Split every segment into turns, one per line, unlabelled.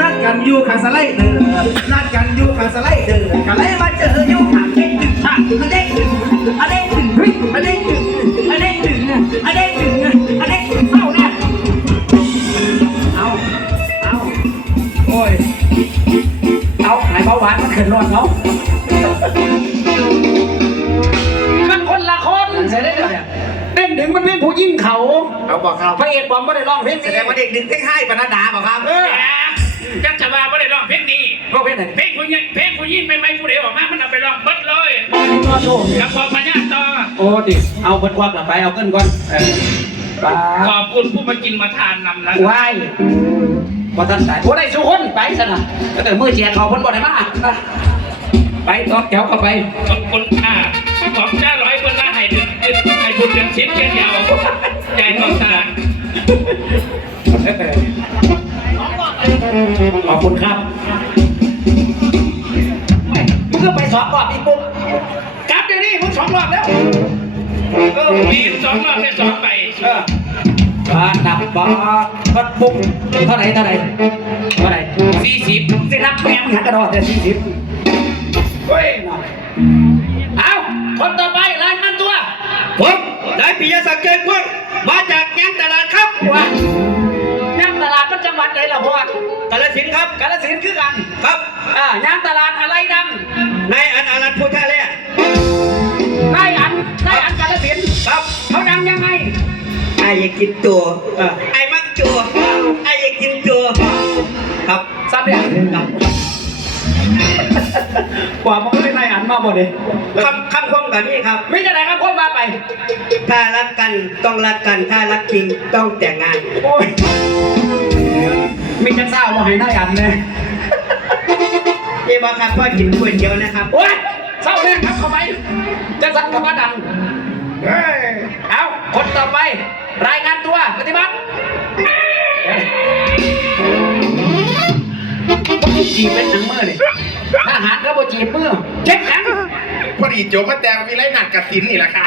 นัดกันอยู่ขาสไลเดอร์นัดกันอยู่ขาสไลเดอร์กันเลยมาเจออยู่ขาเด้งดึงอะอันเด้งดึงอันเด้งดึงเฮ้ยอันเด้งดึงอันเด้งดึงอันเด้งดึงอันเด้งดึงเศร้าเนี่ยเอาเอาโอ้ยเอาหายเบาหวานมันขึ้นร้อนเนามันคนละคนใช่ได้เลยเนี่ยเด้งดึงมันเป็นผู้ยิ่งเขา
เอาบอกครับ
พระเอกบอมไม่ได้ร้องเพลง
แส
นี้
ดงว่าเด็กดึงเพลงให้ปนัดดาบอกครับ
เออ
จักจะว่าไม่ได้ร้องเพลงนี้
ก็เพลงไหน
เพลงผู้หญิงเพลงผู้หญิงไม่ไม่ผู้เดียวออกมามันเอาไปร้องเบิดเลย
ก็โชว์
กับพอพญาต่อ
โอ้ดิเอาเบิดควักหลับไปเอาเงินก่อนเออปลา
ขอบคุณผู้มากินมาทานนำนะ
วายบ่ทันสายบ่ได้สุคนไปซะนะแต่มือเจียเขาเพิ่นบ่ได้มานะไปต่อแถวเข้าไป
ขอบคุณค่ะของเจ้าร้อยคนละให้ดึงดึงให้บุญเดือนสิบเช่นเดียวใจต้องสาร
ขอบคุณครับมึงก็ไปสอบรอบอีกปุ๊บกลับเดี๋ยวนี้มึงสองรอบแล้ว
เออมีสองรอบได้สองไป
เออปลาดับปลาปัดปุ๊บเท่าไหร่เท่าไหร่เท่าไหร่
สี่สิบ
สิรับแม่มึงหักกระดอแต่สี่สิบเฮ้ยเอาคนต่อไปรายงานตัว
ผมนายปิยศักดิ์เกยพ่วงมาจากงานตลาดครับ
ว่าย่างตลาดมันจังหวัดไหนล่ะพ่อกา
ล สินธุ์ครับ
กาฬสินธุ์คือกัน
ครับ
อ่าย่างตลาดอะไรดัง
นายอันอารัตพุทธะเล่
นายอันนายอันกาฬสินธุ์
ครับ
เขาดังยังไง
ไอ้อยากกินตัว
เออ
ไอ้มักตัวไอ้อยากกินตัวครับ
ซ้ำเนี่ยกว่ามันก็ได้นายอันมาหมดเลย
คำคำคมกับนี่ครับ
ไม่จะไหนครับคนมาไป
ถ้ารักกันต้องรักกัน ถ้ารักจริงต้องแต่งงาน
โอ้ย มีจังเศร้ามาให้นายอันเลย
เอ้บอกครับว่ากินก๋วยเตี๋ยวนะครับ
โอ้ยเศร้าแน่ครับเข้าไปจะสั่นกับมาดังเอ้ยเอาคนต่อไป รายงานตัวปฏิบัติจีบเป็นหนังมือเลยทหารก็บ่จีบมือเช็คแข็ง
พอดีโจมาแต่มีไรหนักกับสินนี่แหละค่ะ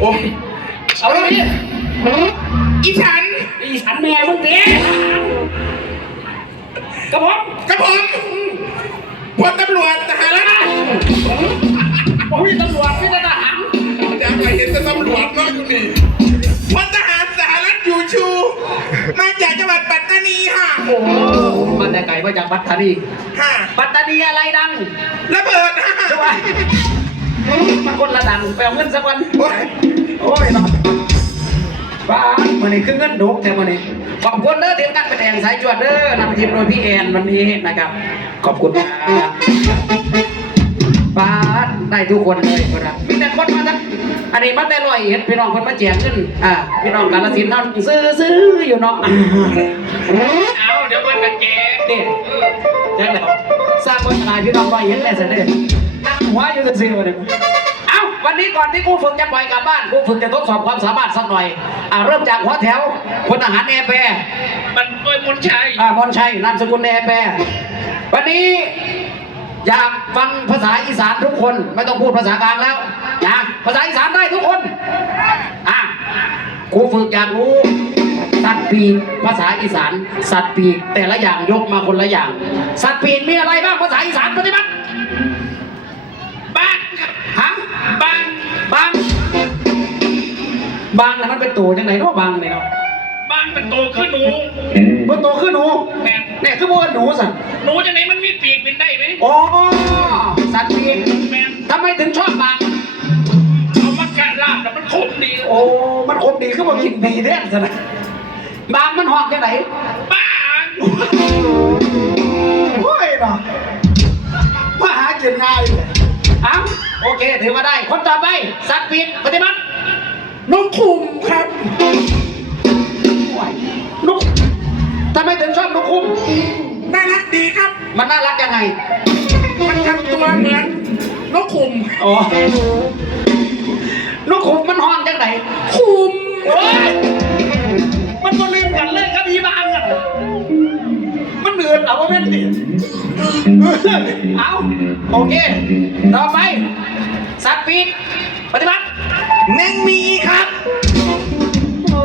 โอ้ย
เอาเลยพี่
อีฉัน
อีสันแม่มึงเตะกระผม
กระผมพลตำรวจทหารแล้วนะ
ผมมีตำรวจมีทหาร
แต่ใครเห็นแต่ตำรวจเนาะอยู่นี่พลทหารสหรัฐอยู่ชู มาจากจังหวัดปัตตานีค่ะ
โอ้โหมันแต่ไก่มาจากปัตตานี
ค่ะ
ปัตตานีอะไรดัง
ระเบิดค่ะ
ใช่ไหมมันคนละดังไปเอาเงินสักวัน
โอ้ย
โอ้ยเนาะ ป้ามันนี่คือเงินดกแต่มันนี่ขอบคุณเด้อทีมงานไปแดงสายจวดเด้อนำทีมโดยพี่แอนวันนี้นะครับ ขอบคุณครับป้าได้ทุกคนเลยครับมีแต่คนมาทั้งอันนี้มันได้ลอยเห็ดพี่น้องคนมาแจกเงินอ่าพี่น้องกาลสินนั่นซื้อซื้ออยู่เนาะ
เอาเดี๋ยวมันจะแจก
นี่แจ้งแล้วสร้างคนตายพี่น้องไปเห็นแน่เสร็จเลยนั่งหัวอยู่กันซิวเลย วันนี้ก่อนที่กูฝึกจะปล่อยกลับบ้านกูฝึกจะทดสอบความสามารถสักหน่อยอ่าเริ่มจากหัวแถวพลทหารแอร์แปร
มันโอ้ยมุนชัย
อ่ามนชัยนามสกุลแอร์แปรวันนี้อยากฟังภาษาอีสานทุกคน ไม่ต้องพูดภาษากลางแล้วนะภาษาอีสานได้ทุกคนอะครูฝึกอยากรู้สัตว์ปีกภาษาอีสาน สัตว์ปีกแต่ละอย่างยกมาคนละอย่าง สัตว์ปีกมีอะไรบ้างภาษาอีสานปฏิบัติ
บ้านครับ
ฮะ
บ้าน
บางบางนะมันเป็นตัวจังไหนเนาะบางเนี่ยเนาะ
บ้านเป็นโตขึ้นหนู
มันตัวคือหนู
แม่น
เนี่ยคือว่าหนูสัตว์
หนูจะไหนมันมีปีกบินได้ไหม
อ๋อสัตว์ปีก
แม่น
ทำไมถึงชอบบาง
เอามากะลาบแล้วมันขมดี
โอ้มันคมดีขึ้นมากินดีแน่นสินะบางมันหอกแค่ไหน
บ้าน
โอ้ยเนาะมาหากินง่ายเลย เอ้าโอเค ถือว่าได้ คนต่อไป สัตว์ปีกปฏิบัติ
น้องคุมครับ
โอ้ยนุกทำไมถึงชอบนกคุ้ม
น่ารักดีครับ
มันน่ารักยังไง
มันทำตัวเหมือนนกคุม
อ๋อนกขุมมันห้องจังไหน
คุม
โอ้ยมันก็ลืมกันเลยครับอีบางอะมันเหนื่อยเอาว่าเป็นติ เอาโอเค ต่อไป สัตว์ปีกปฏิบัติ
แมงมีครับ
โอ้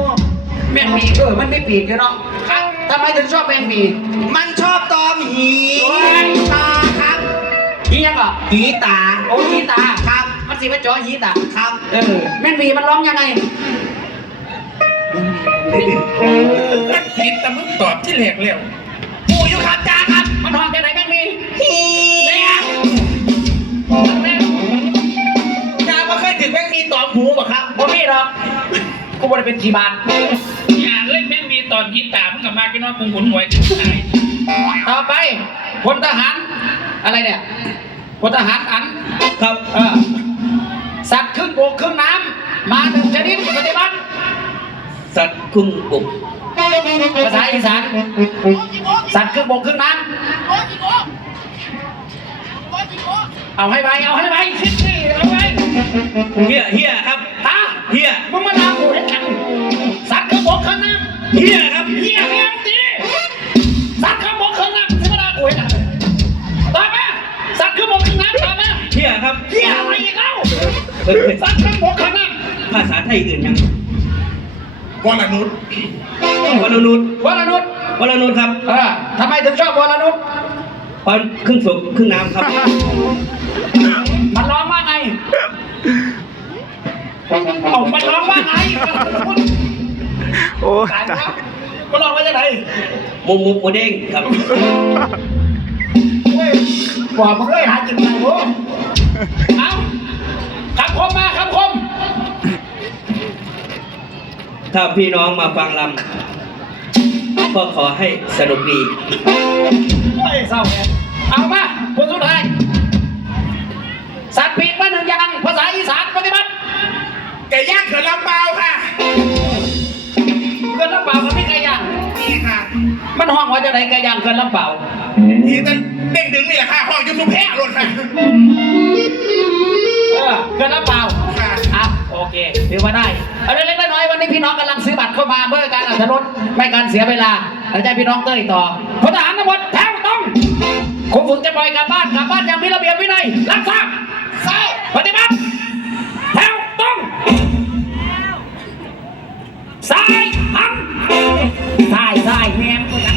แมแมงมีเออมันไม่ปีกอยู่เนาะครับทำไมถึงชอบแมงมี
มันชอบตอมหีตาครับ
ยียังอะ
หีตา
โอ้ยีตา
ครับ
มันสิมาจ่อยีตา
ครับ
เออแมงมีมันร้องยังไง
ผิดแต่มึงตอบที่แหลกแล้ว
บ่ได้เป็นขี่บาท
อย่าเอ้ยแม่งมีตอนยิตามึงกับมากินน้องมึงหุนหวยถึงตาย
ต่อไปพลทหารอะไรเนี่ยพลทหารอัน
ครับ
เออสัตว์ครึ่งบกครึ่งน้ำมาหนึ่งชนิดปฏิบัติ
สัตว์คุ้งกุก
ภาษาอีสานสัตว์ครึ่งบกครึ่งน้ำเอาให้ไปเอาให้ไปคิดสิเอาไป
เฮียเฮียครับ
ฮะ
เฮีย
มึงมาด่ากูเห็นยัง สัตว์ครึ่งบกครึ่งน้ำ
เฮียครับ
เหี้ยเหี้ยดิสัตว์ครึ่งบกครึ่งน้ำที่มาดากูเห็นยังตามมาสัตว์ครึ่งบกครึ่งน้ำตามมา
เฮียครับ
เหี้ยอะไรอีกเล่าสัตว์ครึ่งบกครึ่งน้
ภาษาไทยอื่นยัง
วรนุช
วรนุชำ
วรนุช
วรนุชครับ
เออทำไมถึงชอบวรนุช
ตอนครึ่งสุกครึ่งน้ำครับ
มันร้องว่าไงเอามันร้องว่าไง
โอ้
ตาย
ตา
แล้วมันร้องว่าจะไหน
มุมมุมโมเด้งครับ
เฮ้ยบอกมึงเลยหาจิตใจกูเอาคำคมมาคำคม
ถ้าพี่น้องมาฟังลำก็ขอให้สนุกดี
เฮ้ยเศร้าแกเอามาคนสุดท้ายสัตว์ปีกมาหนึ่งอย่างภาษาอีสานปฏิบัติ
ไก่ย่างเขินลำเปาค่ะ
เกินลำเปล่ามันไม่ไก่ย่าง
นี่ค่ะ
มันห้องว่าจะไหนไก่ย่างเกินลำเปล่า
ทีแต่เด้งดึงนี่แหละค่ะห้องยูทูบแพ้รถค่ะ
เออเกินลำเปล่า
ค่ะ
อะโอเคถือว่าได้เอาเล็กๆน้อยๆวันนี้พี่น้องกำลังซื้อบัตรเข้ามาเพื่อการอัธรสไม่การเสียเวลาเราจะให้พี่น้องเต้ยต่อพลทหารทั้งหมดแถวต้องครูฝึกจะปล่อยกลับบ้านกลับบ้านอย่างมีระเบียบวินัยรับทราบทราบปฏิบัติ ซ้ายหันซ้ายซ้ายแหนมเ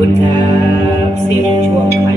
คุณครับ เสียงช่วง